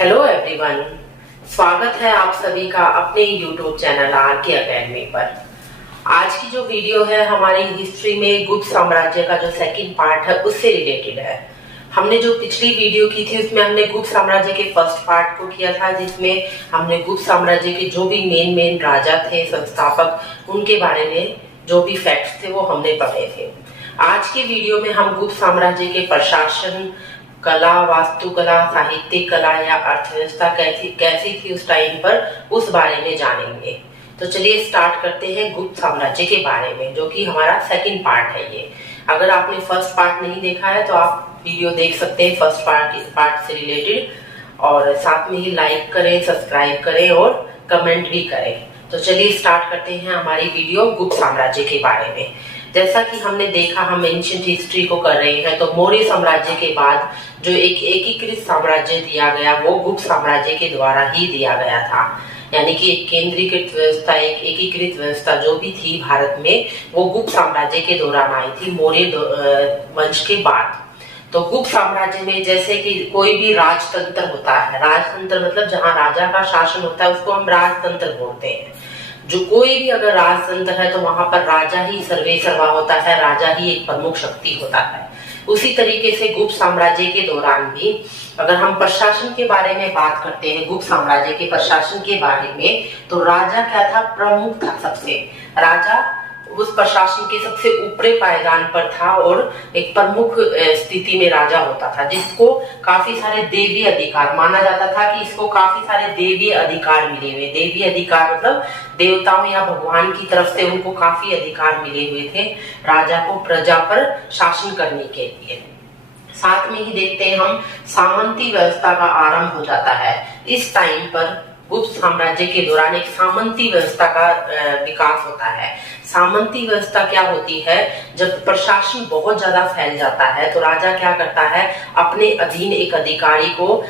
Hello everyone, स्वागत है आप सभी का अपने YouTube चैनल आरके एकेडमी पर। आज की जो वीडियो है हमारी हिस्ट्री में गुप्त साम्राज्य का जो सेकंड पार्ट है उससे रिलेटेड है। हमने जो पिछली वीडियो की थी उसमें हमने गुप्त साम्राज्य के फर्स्ट पार्ट को किया था, जिसमें हमने गुप्त साम्राज्य के जो भी मेन राजा थे, संस्थापक, उनके बारे में जो भी फैक्ट्स थे वो हमने पढ़े थे। आज के वीडियो में हम गुप्त साम्राज्य के प्रशासन, कला, वास्तुकला, साहित्य कला या अर्थव्यवस्था कैसी थी उस टाइम पर, उस बारे में जानेंगे। तो चलिए स्टार्ट करते हैं गुप्त साम्राज्य के बारे में, जो कि हमारा सेकंड पार्ट है ये। अगर आपने फर्स्ट पार्ट नहीं देखा है तो आप वीडियो देख सकते हैं फर्स्ट पार्ट से रिलेटेड, और साथ में ही लाइक करें, सब्सक्राइब करें और कमेंट भी करें। तो चलिए स्टार्ट करते हैं हमारी वीडियो गुप्त साम्राज्य के बारे में। जैसा कि हमने देखा, हम एंशिएंट हिस्ट्री को कर रहे हैं, तो मौर्य साम्राज्य के बाद जो एक एकीकृत साम्राज्य दिया गया वो गुप्त साम्राज्य के द्वारा ही दिया गया था। यानी कि एक केंद्रीकृत व्यवस्था, एक एकीकृत व्यवस्था जो भी थी भारत में, वो गुप्त साम्राज्य के दौरान आई थी, मौर्य वंश के बाद। तो गुप्त साम्राज्य में जैसे कि कोई भी राजतंत्र होता है, राजतंत्र मतलब जहाँ राजा का शासन होता है उसको हम राजतंत्र बोलते हैं। जो कोई भी अगर राजतंत्र है तो वहां पर राजा ही सर्वे सर्वा होता है, राजा ही एक प्रमुख शक्ति होता है। उसी तरीके से गुप्त साम्राज्य के दौरान भी अगर हम प्रशासन के बारे में बात करते हैं, गुप्त साम्राज्य के प्रशासन के बारे में, तो राजा क्या था? प्रमुख था। सबसे राजा उस प्रशासन के सबसे ऊपरी पायदान पर था और एक प्रमुख स्थिति में राजा होता था, जिसको काफी सारे देवी अधिकार माना जाता था कि इसको काफी सारे देवी अधिकार मिले हुए। देवी अधिकार मतलब देवताओं या भगवान की तरफ से उनको काफी अधिकार मिले हुए थे राजा को प्रजा पर शासन करने के लिए। साथ में ही देखते हैं हम सामंती व्यवस्था का आरंभ हो जाता है। इस टाइम पर गुप्त साम्राज्य के दौरान एक सामंती व्यवस्था का विकास होता है। सामंती व्यवस्था क्या होती है? जब प्रशासन बहुत ज्यादा फैल जाता है तो राजा क्या करता है, अपने अधीन एक अधिकारी को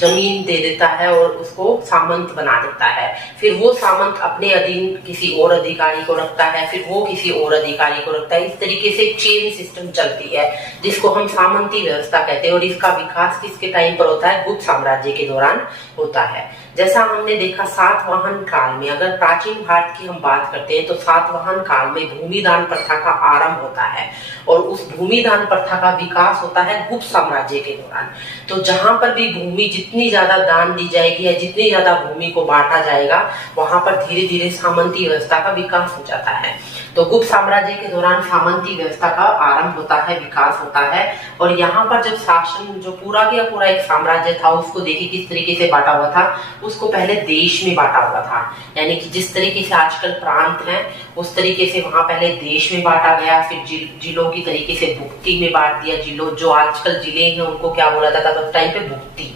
जमीन दे देता है और उसको सामंत बना देता है। फिर वो सामंत अपने अधीन किसी और अधिकारी को रखता है, फिर वो किसी और अधिकारी को रखता है। इस तरीके से एक चेन सिस्टम चलती है, जिसको हम सामंती व्यवस्था कहते हैं। और इसका विकास किसके टाइम पर होता है? गुप्त साम्राज्य के दौरान होता है। जैसा हमने देखा सातवाहन काल में, अगर प्राचीन भारत की हम बात करते हैं तो सातवाहन काल में भूमिदान प्रथा का आरंभ होता है और उस भूमिदान प्रथा का विकास होता है गुप्त साम्राज्य के दौरान। तो जहां पर भी भूमि जितनी ज्यादा दान दी जाएगी या जितनी ज्यादा भूमि को बांटा जाएगा, वहां पर धीरे धीरे सामंती व्यवस्था का विकास हो जाता है। तो गुप्त साम्राज्य के दौरान सामंती व्यवस्था का आरंभ होता है, विकास होता है। और यहाँ पर जब शासन जो पूरा का पूरा एक साम्राज्य था, उसको देखिए किस तरीके से बांटा हुआ था। उसको पहले देश में बांटा हुआ था, यानी कि जिस तरीके से आजकल प्रांत हैं उस तरीके से वहां पहले देश में बांटा गया। फिर जिलों की तरीके से भुक्ति में बांट दिया। जिलों जो आजकल जिले हैं उनको क्या बोला जाता था उस टाइम पे? भुक्ति।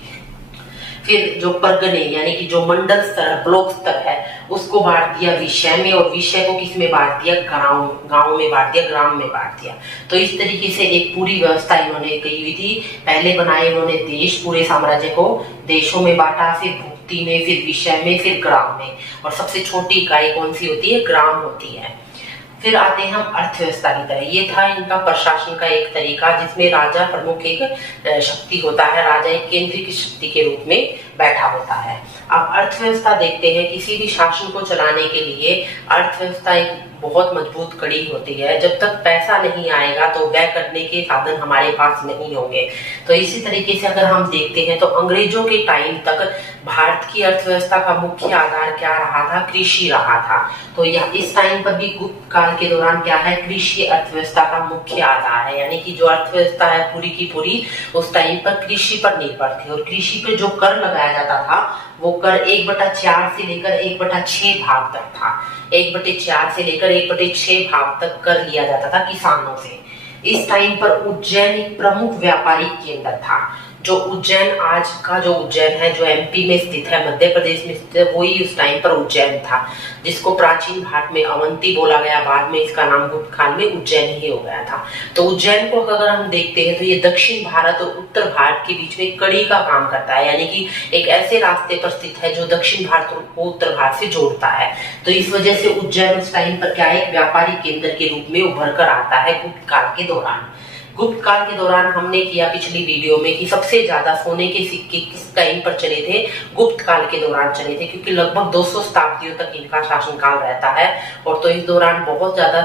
फिर जो परगने यानी कि जो मंडल स्तर, ब्लॉक स्तर है, उसको बांट दिया विषय में, और विषय को किस में बांट दिया? गांव में बांट दिया, ग्राम में बांट दिया। तो इस तरीके से एक पूरी व्यवस्था इन्होंने की हुई थी। पहले बनाए इन्होंने देश, पूरे साम्राज्य को देशों में बांटा, फिर भुक्ति में, फिर विषय में, फिर ग्राम में। और सबसे छोटी इकाई कौन सी होती है? ग्राम होती है। फिर आते हैं हम अर्थव्यवस्था की तरह। ये था इनका प्रशासन का एक तरीका, जिसमें राजा प्रमुख एक शक्ति होता है, राजा एक केंद्रीय शक्ति के रूप में बैठा होता है। अब अर्थव्यवस्था देखते हैं। किसी भी शासन को चलाने के लिए अर्थव्यवस्था एक बहुत मजबूत कड़ी होती है। जब तक पैसा नहीं आएगा तो व्यय करने के साधन हमारे पास नहीं होंगे। तो इसी तरीके से अगर हम देखते हैं तो अंग्रेजों के टाइम तक भारत की अर्थव्यवस्था का मुख्य आधार क्या रहा था? कृषि रहा था। तो यह इस टाइम पर भी गुप्त काल के दौरान क्या है? कृषि अर्थव्यवस्था का मुख्य आधार है। यानी कि जो अर्थव्यवस्था है पूरी की पूरी उस टाइम पर कृषि पर निर्भर थी। और कृषि पे जो कर लगाया जाता था वो कर 1/4 से लेकर 1/6 भाग तक था। 1/4 से लेकर 1/6 भाग तक कर लिया जाता था किसानों से। इस टाइम पर उज्जैन एक प्रमुख व्यापारिक केंद्र था। जो उज्जैन, आज का जो उज्जैन है, जो एमपी में स्थित है, मध्य प्रदेश में स्थित है, वही उस टाइम पर उज्जैन था, जिसको प्राचीन भारत में अवंती बोला गया। बाद में इसका नाम गुप्त काल में उज्जैन ही हो गया था। तो उज्जैन को अगर हम देखते हैं तो ये दक्षिण भारत और उत्तर भारत के बीच में कड़ी का काम करता है। यानी कि एक ऐसे रास्ते पर स्थित है जो दक्षिण भारत को उत्तर भारत से जोड़ता है। तो इस वजह से उज्जैन उस टाइम पर क्या है? एक व्यापारिक केंद्र के रूप में उभर कर आता है गुप्त काल के दौरान। गुप्त काल के दौरान हमने किया पिछली वीडियो में कि सबसे ज्यादा सोने के सिक्के किस टाइम पर चले थे, गुप्त काल के दौरान चले थे, क्योंकि लगभग 200 शताब्दियों तक इनका शासनकाल रहता है और तो इस दौरान बहुत ज्यादा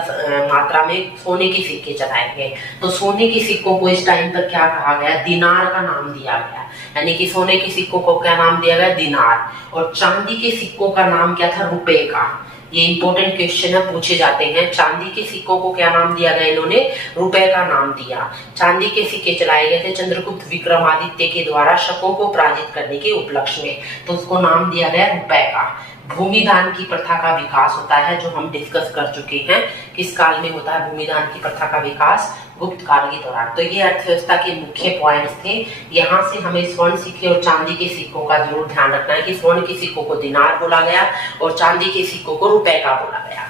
मात्रा में सोने के सिक्के चलाए गए। तो सोने के सिक्कों को इस टाइम पर क्या कहा गया, दिनार का नाम दिया गया, यानी कि सोने के सिक्कों को क्या नाम दिया गया, दिनार। और चांदी के सिक्कों का नाम क्या था, रुपए का। ये इंपॉर्टेंट क्वेश्चन है, पूछे जाते हैं। चांदी के सिक्कों को क्या नाम दिया गया, इन्होंने रुपए का नाम दिया। चांदी के सिक्के चलाए गए थे चंद्रगुप्त विक्रमादित्य के द्वारा शकों को पराजित करने के उपलक्ष्य में, तो उसको नाम दिया गया रुपए का। भूमिदान की प्रथा का विकास होता है, जो हम डिस्कस कर चुके हैं। किस काल में होता है भूमिदान की प्रथा का विकास, गुप्त काल के दौरान। तो ये अर्थव्यवस्था के मुख्य पॉइंट्स थे। यहाँ से हमें स्वर्ण सिक्के और चांदी के सिक्कों का जरूर ध्यान रखना है कि स्वर्ण के सिक्कों को दिनार बोला गया और चांदी के सिक्कों को रुपए का बोला गया।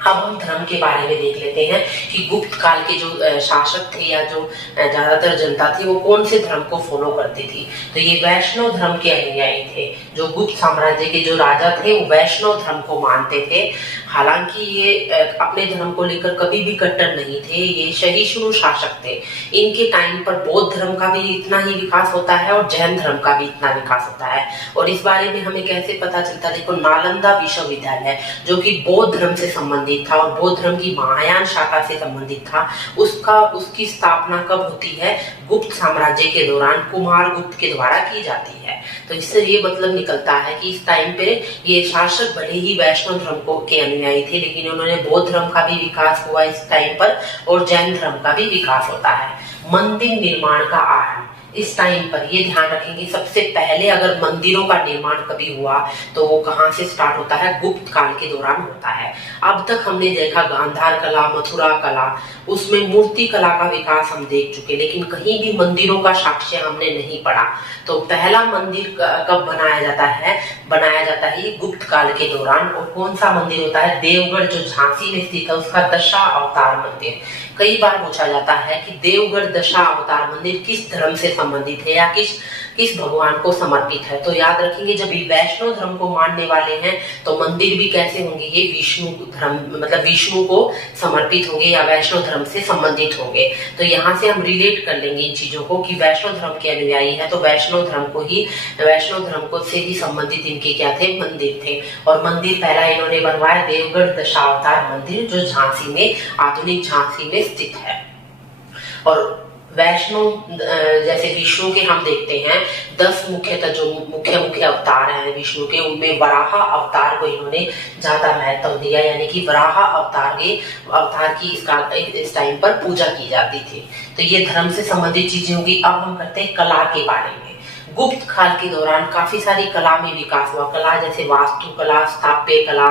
अब हम धर्म के बारे में देख लेते हैं कि गुप्त काल के जो शासक थे या जो ज्यादातर जनता थी वो कौन से धर्म को फॉलो करती थी। तो ये वैष्णव धर्म के अनुयायी थे। जो गुप्त साम्राज्य के जो राजा थे वो वैष्णव धर्म को मानते थे। हालांकि ये अपने धर्म को लेकर कभी भी कट्टर नहीं थे, ये सहिष्णु शासक थे। इनके टाइम पर बौद्ध धर्म का भी इतना ही विकास होता है और जैन धर्म का भी इतना विकास होता है। और इस बारे में हमें कैसे पता चलता है, देखो नालंदा विश्वविद्यालय जो कि बौद्ध धर्म से संबंधित था और बौद्ध धर्म की महायान शाखा से संबंधित था, उसकी स्थापना कब होती है, गुप्त साम्राज्य के दौरान कुमार गुप्त के द्वारा की जाती है। तो इससे ये मतलब निकलता है कि इस टाइम पे ये शासक भले ही वैष्णव धर्म के अनुयायी थे, लेकिन उन्होंने बौद्ध धर्म का भी विकास हुआ इस टाइम पर और जैन धर्म का भी विकास होता है। मंदिर निर्माण का आरंभ इस टाइम पर, ये ध्यान रखेंगे सबसे पहले अगर मंदिरों का निर्माण कभी हुआ तो वो कहाँ से स्टार्ट होता है, गुप्त काल के दौरान होता है। अब तक हमने देखा गांधार कला, मथुरा कला, उसमें मूर्ति कला का विकास हम देख चुके, लेकिन कहीं भी मंदिरों का साक्ष्य हमने नहीं पढ़ा। तो पहला मंदिर कब बनाया जाता है गुप्त काल के दौरान। और कौन सा मंदिर होता है, देवगढ़ जो झांसी में स्थित है उसका दशा अवतार मंदिर। कई बार पूछा जाता है कि देवगढ़ दशा अवतार मंदिर किस धर्म से संबंधित है या किस भगवान को समर्पित है। तो याद रखेंगे जब वैष्णव धर्म को मानने वाले हैं तो मंदिर भी कैसे होंगे, ये विष्णु धर्म मतलब विष्णु को समर्पित होंगे या वैष्णव धर्म से संबंधित होंगे। तो यहाँ से हम रिलेट कर लेंगे इन चीजों को कि वैष्णव धर्म के अनुयायी है तो वैष्णव धर्म को से ही संबंधित इनके क्या थे, मंदिर थे। और मंदिर पहला इन्होंने बनवाया देवगढ़ दशावतार मंदिर, जो झांसी में, आधुनिक झांसी में स्थित है। और वैष्णव जैसे विष्णु के हम देखते हैं 10 मुख्यतः जो मुख्य अवतार हैं विष्णु के, उनमें वराह अवतार को इन्होंने ज्यादा महत्व दिया, यानी कि वराह अवतार की इस टाइम पर पूजा की जाती थी। तो ये धर्म से संबंधित चीजें होगी। अब हम करते हैं कला के बारे में। गुप्त काल के दौरान काफी सारी कला में विकास हुआ। कला जैसे वास्तुकला, स्थापत्य कला,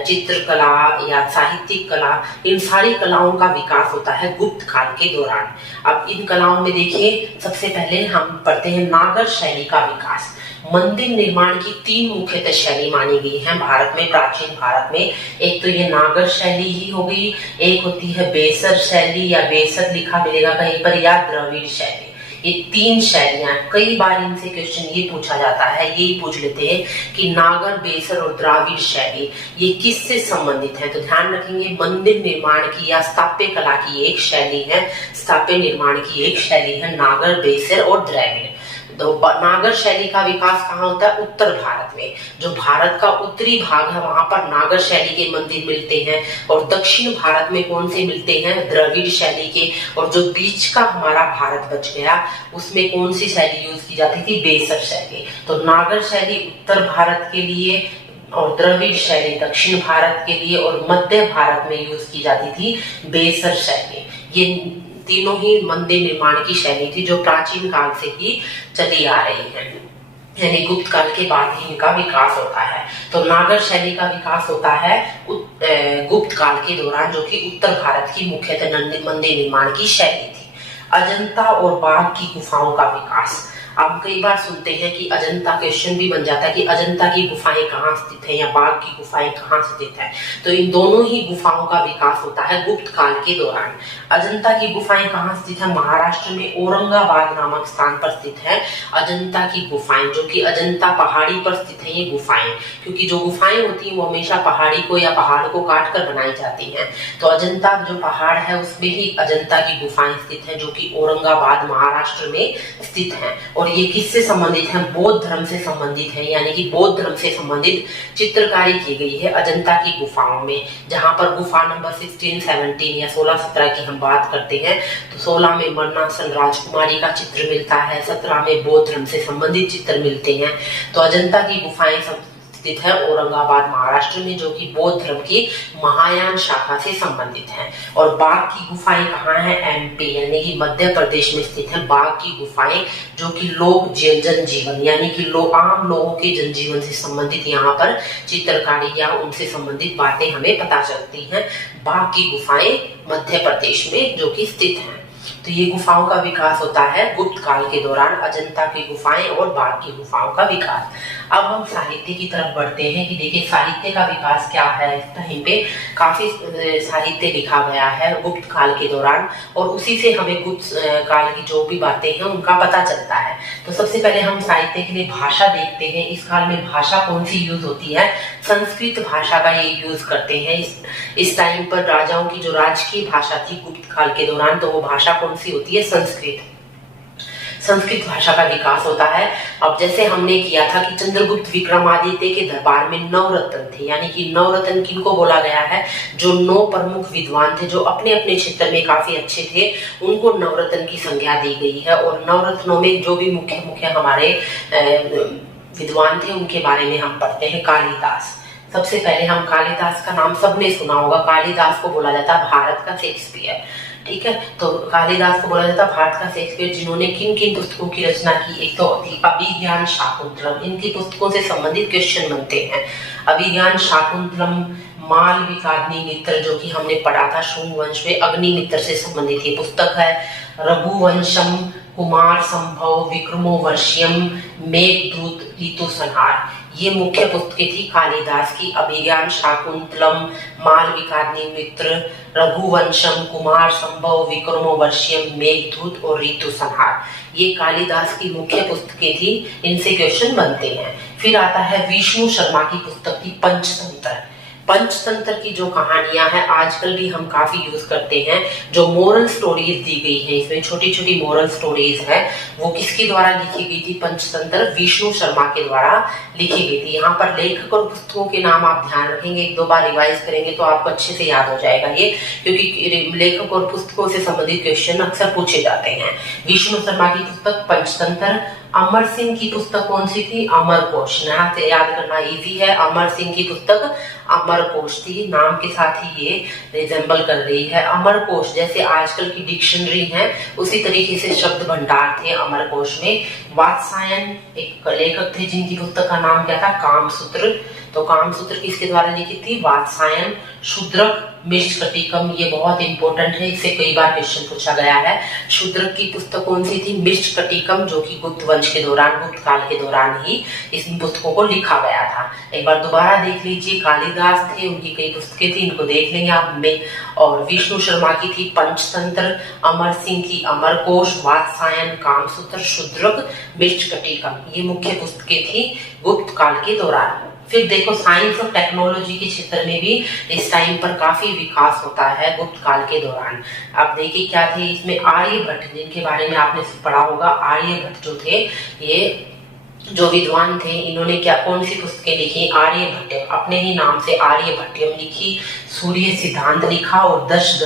चित्रकला या साहित्यिक कला, इन सारी कलाओं का विकास होता है गुप्त काल के दौरान। अब इन कलाओं में देखिए सबसे पहले हम पढ़ते हैं नागर शैली का विकास। मंदिर निर्माण की 3 मुख्यतः शैली मानी गई है भारत में, प्राचीन भारत में। एक तो ये नागर शैली ही हो गई, एक होती है बेसर शैली या बेसर लिखा मिलेगा कहीं पर, या द्रविड़ शैली। ये 3 शैलियां, कई बार इनसे क्वेश्चन ये पूछा जाता है, यही पूछ लेते हैं कि नागर, बेसर और द्राविड़ शैली ये किससे संबंधित है। तो ध्यान रखेंगे मंदिर निर्माण की या स्थापत्य कला की एक शैली है, स्थापत्य निर्माण की एक शैली है नागर, बेसर और द्रविड़। तो नागर शैली का विकास कहाँ होता है, उत्तर भारत में। जो भारत का उत्तरी भाग है वहां पर नागर शैली के मंदिर मिलते हैं, और दक्षिण भारत में कौन से मिलते हैं, द्रविड़ शैली के। और जो बीच का हमारा भारत बच गया उसमें कौन सी शैली यूज की जाती थी, बेसर शैली। तो नागर शैली उत्तर भारत के लिए और द्रविड़ शैली दक्षिण भारत के लिए, और मध्य भारत में यूज की जाती थी बेसर शैली। ये तीनों ही मंदिर निर्माण की शैली थी जो प्राचीन काल से ही चली आ रही है, यानी गुप्त काल के बाद ही इनका विकास होता है। तो नागर शैली का विकास होता है गुप्त काल के दौरान, जो कि उत्तर भारत की मुख्यतः मंदिर निर्माण की शैली थी। अजंता और बाघ की गुफाओं का विकास। अब कई बार सुनते हैं कि अजंता, क्वेश्चन भी बन जाता है कि अजंता की गुफाएं कहाँ स्थित स्थित है या बाघ की गुफाएं कहाँ स्थित है। तो इन दोनों ही गुफाओं का विकास होता है गुप्त काल के दौरान। अजंता की गुफाएं कहाँ स्थित है? महाराष्ट्र में औरंगाबाद नामक स्थान पर स्थित है अजंता की गुफाएं, जो कि अजंता पहाड़ी पर स्थित है। ये गुफाएं, क्योंकि जो गुफाएं होती हैं वो हमेशा पहाड़ी को या पहाड़ को काट कर बनाई जाती हैं, तो अजंता जो पहाड़ है उसमें ही अजंता की गुफाएं स्थित है, जो कि औरंगाबाद महाराष्ट्र में स्थित है। और ये किससे संबंधित है? बौद्ध धर्म से संबंधित है, यानी कि बौद्ध धर्म से संबंधित चित्रकारी की गई है अजंता की गुफाओं में। जहां पर गुफा नंबर 16, 17 या 16, 17 की हम बात करते हैं तो 16 में मरणासन राजकुमारी का चित्र मिलता है, 17 में बौद्ध धर्म से संबंधित चित्र मिलते हैं। तो अजंता की गुफाएं स्थित है औरंगाबाद महाराष्ट्र में, जो कि बौद्ध धर्म की महायान शाखा से संबंधित है। और बाघ की गुफाएं कहाँ है? एमपी यानी कि मध्य प्रदेश में स्थित है बाघ की गुफाएं, जो कि लोग जनजीवन यानी कि आम लोगों के जनजीवन से संबंधित यहाँ पर चित्रकारी या उनसे संबंधित बातें हमें पता चलती हैं। बाघ की गुफाएं मध्य प्रदेश में जो कि स्थित है। तो ये गुफाओं का विकास होता है गुप्त काल के दौरान, अजंता की गुफाएं और बाघ की गुफाओं का विकास। अब हम साहित्य की तरफ बढ़ते हैं कि देखिए साहित्य का विकास क्या है। इस टाइम पे काफी साहित्य लिखा गया है गुप्त काल के दौरान, और उसी से हमें गुप्त काल की जो भी बातें हैं उनका पता चलता है। तो सबसे पहले हम साहित्य के लिए भाषा देखते हैं। इस काल में भाषा कौन सी यूज होती है? संस्कृत भाषा का ये यूज करते हैं। इस टाइम पर राजाओं की जो राजकीय भाषा थी गुप्त काल के दौरान, तो वो भाषा कौन सी होती है? संस्कृत भाषा का विकास होता है। अब जैसे हमने किया था कि चंद्रगुप्त विक्रमादित्य के दरबार में 9 रत्न थे, यानी कि 9 रत्न किनको बोला गया है? जो 9 प्रमुख विद्वान थे, जो अपने अपने क्षेत्र में काफी अच्छे थे, उनको 9 रत्न की संज्ञा दी गई है। और 9 रत्नों में जो भी मुख्य हमारे विद्वान थे उनके बारे में हम पढ़ते हैं। कालिदास, सबसे पहले हम कालिदास का नाम सबने सुना होगा। कालिदास को बोला जाता है भारत का शेक्सपियर, ठीक है। तो कालिदास को बोला जाता है भारत का शेक्सपियर, जिन्होंने किन किन पुस्तकों की रचना की? एक तो अभिज्ञान शाकुंतलम, इनकी पुस्तकों से संबंधित क्वेश्चन बनते हैं। अभिज्ञान शाकुंतलम, मालविकाग्निमित्र जो कि हमने पढ़ा था शुंग वंश में, अग्निमित्र से संबंधित ये पुस्तक है। रघुवंशम, कुमार संभव, विक्रमोर्वशीयम, मेघदूत, ऋतुसंहार, ये मुख्य पुस्तकें थी कालिदास की। अभिज्ञान शाकुंतलम, मालविकाग्निमित्र, रघुवंशम, कुमार संभव, विक्रमोर्वशीयम, मेघदूत और ऋतुसंहार, ये कालिदास की मुख्य पुस्तकें थी। इनसे क्वेश्चन बनते हैं। फिर आता है विष्णु शर्मा की पुस्तक थी पंचतंत्र। पंचतंत्र की जो कहानियां हैं आजकल भी हम काफी यूज करते हैं। जो मोरल स्टोरीज दी गई है इसमें, छोटी छोटी मोरल स्टोरीज है, वो किसके द्वारा लिखी गई थी? पंचतंत्र विष्णु शर्मा के द्वारा लिखी गई थी। यहाँ पर लेखक और पुस्तकों के नाम आप ध्यान रखेंगे, 1-2 बार रिवाइज करेंगे तो आपको अच्छे से याद हो जाएगा ये, क्योंकि लेखक और पुस्तकों से संबंधित क्वेश्चन अक्सर पूछे जाते हैं। विष्णु शर्मा की पुस्तक पंचतंत्र। अमर सिंह की पुस्तक कौन सी थी? अमरकोश, यहाँ से याद करना इजी है। अमर सिंह की पुस्तक अमरकोश थी, नाम के साथ ही ये रिजेंबल कर रही है। अमरकोश जैसे आजकल की डिक्शनरी है उसी तरीके से शब्द भंडार थे अमरकोश में। वात्सायन एक लेखक थे जिनकी पुस्तक का नाम क्या था? कामसूत्र। तो कामसूत्र किसके द्वारा लिखी थी? वात्सायन। शूद्रक, मृच्छकटिकम, ये बहुत इंपॉर्टेंट है, इससे कई बार क्वेश्चन पूछा गया है। शूद्रक की पुस्तक कौन सी थी? मृच्छकटिकम, जो कि गुप्त वंश के दौरान, गुप्त काल के दौरान ही इस पुस्तकों को लिखा गया था। एक बार दोबारा देख लीजिए, कालिदास थे, उनकी कई पुस्तकें थी, इनको देख लेंगे आप में। और विष्णु शर्मा की थी पंचतंत्र, अमर सिंह की अमरकोश, वात्सायन, कामसूत्र, शूद्रक, मृच्छकटिकम, ये मुख्य पुस्तकें थी गुप्त काल के दौरान। फिर देखो साइंस और टेक्नोलॉजी के क्षेत्र में भी इस टाइम पर काफी विकास होता है गुप्त काल के दौरान। अब देखिए क्या थे इसमें? आर्यभट्ट, जिनके बारे में आपने पढ़ा होगा। आर्यभट्ट जो थे, ये जो विद्वान थे, इन्होंने क्या कौन सी पुस्तकें लिखी? आर्यभट्ट, अपने ही नाम से आर्यभट्टयम लिखी, सूर्य सिद्धांत लिखा और दश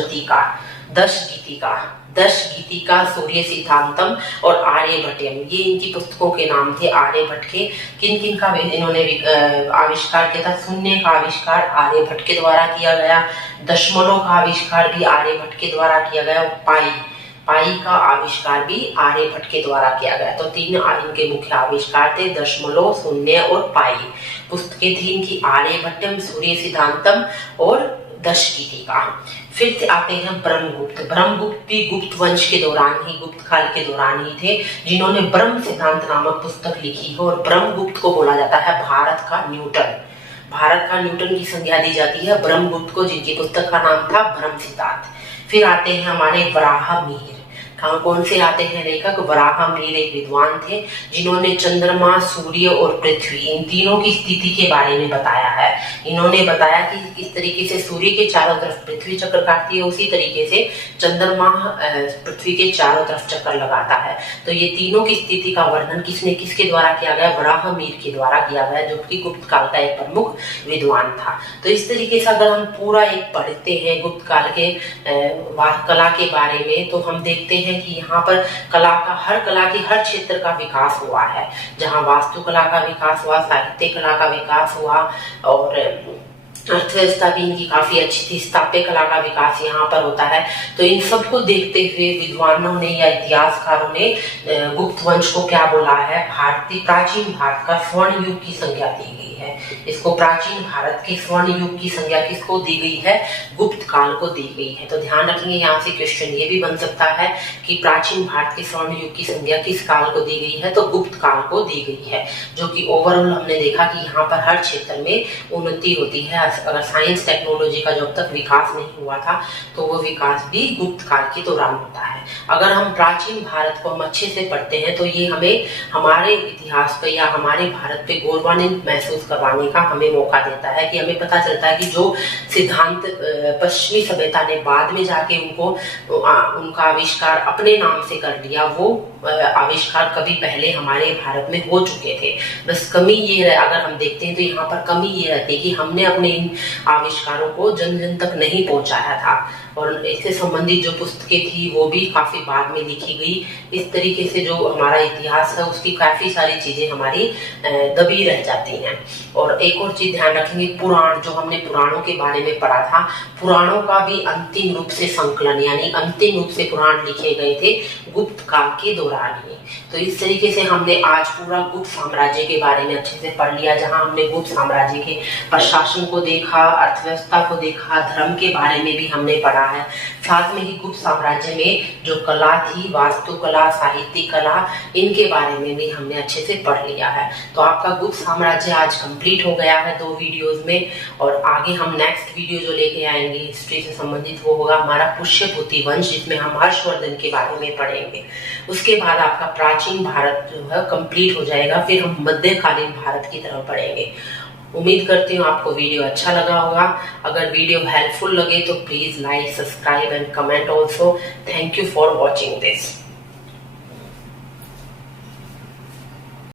गीतिका, सूर्य सिद्धांतम और आर्यभट्टयम, ये इनकी पुस्तकों के नाम थे आर्यभट्ट के। किन किन का इन्होंने आविष्कार किया था? शून्य का आविष्कार आर्यभट्ट के द्वारा किया गया, दशमलव का आविष्कार भी आर्यभट्ट के द्वारा किया गया, पाई का आविष्कार भी आर्यभट्ट के द्वारा किया गया। तो 3 इनके मुख्य आविष्कार थे, दशमलव, शून्य और पाई। पुस्तकें थी इनकी आर्यभट्टम, सूर्य सिद्धांतम और दश गीतिका। फिर से आते हैं ब्रह्मगुप्त। ब्रह्मगुप्त भी गुप्त वंश के दौरान ही, गुप्त काल के दौरान ही थे, जिन्होंने ब्रह्म सिद्धांत नामक पुस्तक लिखी है। और ब्रह्मगुप्त को बोला जाता है भारत का न्यूटन। भारत का न्यूटन की संज्ञा दी जाती है ब्रह्मगुप्त को, जिनकी पुस्तक का नाम था ब्रह्म सिद्धांत। फिर आते हैं हमारे वराहमिहिर। कौन से आते हैं लेखक? वराहमिहिर एक विद्वान थे जिन्होंने चंद्रमा, सूर्य और पृथ्वी इन तीनों की स्थिति के बारे में बताया है। इन्होंने बताया कि किस तरीके से सूर्य के चारों तरफ पृथ्वी चक्कर काटती है, उसी तरीके से चंद्रमा पृथ्वी के चारों तरफ चक्कर लगाता है। तो ये तीनों की स्थिति का वर्णन किसके द्वारा किया गया? वराहमिहिर के द्वारा किया गया, जो कि गुप्त काल का एक प्रमुख विद्वान था। तो इस तरीके से अगर हम पूरा एक पढ़ते हैं गुप्त काल के कला के बारे में, तो हम देखते हैं कि यहाँ पर कला की हर क्षेत्र का विकास हुआ है। जहाँ वास्तुकला का विकास हुआ, साहित्य कला का विकास हुआ और अर्थव्यवस्था भी इनकी काफी अच्छी थी, स्थापत्य कला का विकास यहाँ पर होता है। तो इन सबको देखते हुए विद्वानों ने या इतिहासकारों ने गुप्त वंश को क्या बोला है? प्राचीन भारत का स्वर्ण युग की संज्ञा दी गई है। इसको प्राचीन भारत के स्वर्ण युग की संज्ञा किसको दी गई है? गुप्त काल को दी गई है। तो ध्यान रखेंगे, यहाँ से क्वेश्चन ये भी बन सकता है कि प्राचीन भारत के स्वर्ण युग की संज्ञा किस काल को दी गई है? तो गुप्त काल को दी गई है, जो कि ओवरऑल हमने देखा कि यहाँ पर हर क्षेत्र में उन्नति होती है। अगर साइंस टेक्नोलॉजी का जब तक विकास नहीं हुआ था, तो वो विकास भी गुप्त काल के दौरान होता है। अगर हम प्राचीन भारत को हम अच्छे से पढ़ते हैं, तो ये हमें हमारे इतिहास पे या हमारे भारत पे गौरवान्वित महसूस करवाने का हमें मौका देता है, कि हमें पता चलता है कि जो सिद्धांत पश्चिमी सभ्यता ने बाद में जाके उनका आविष्कार अपने नाम से कर लिया, वो आविष्कार कभी पहले हमारे भारत में हो चुके थे। बस कमी ये है, अगर हम देखते हैं तो यहाँ पर कमी ये रहती है कि हमने अपने इन आविष्कारों को जन जन तक नहीं पहुंचाया था, और इससे संबंधित जो पुस्तकें थी वो भी काफी बाद में लिखी गई। इस तरीके से जो हमारा इतिहास है उसकी काफी सारी चीजें हमारी दबी रह जाती हैं। और एक और चीज ध्यान रखेंगे, पुराण, जो हमने पुराणों के बारे में पढ़ा था, पुराणों का भी अंतिम रूप से संकलन यानी अंतिम रूप से पुराण लिखे गए थे गुप्त काल के दौरान ही। तो इस तरीके से हमने आज पूरा गुप्त साम्राज्य के बारे में अच्छे से पढ़ लिया, जहां हमने गुप्त साम्राज्य के प्रशासन को देखा, अर्थव्यवस्था को देखा, धर्म के बारे में भी हमने पढ़ा है। साथ में ही गुप्त साम्राज्य में जो कला थी, वास्तुकला, साहित्य कला, इनके बारे में भी हमने अच्छे से पढ़ लिया है। तो आपका गुप्त साम्राज्य आज कंप्लीट हो गया है 2 वीडियोस में। और आगे हम नेक्स्ट वीडियो जो लेके आएंगे हिस्ट्री से संबंधित, वो होगा हमारा पुष्यभूति वंश, जिसमें हम हर्षवर्धन के बारे में पढ़ेंगे। उसके बाद आपका प्राचीन भारत जो है कंप्लीट हो जाएगा, फिर हम मध्यकालीन भारत की तरफ बढ़ेंगे। उम्मीद करती हूँ आपको वीडियो अच्छा लगा होगा। अगर वीडियो हेल्पफुल लगे तो please like, subscribe and comment also. Thank you for watching this.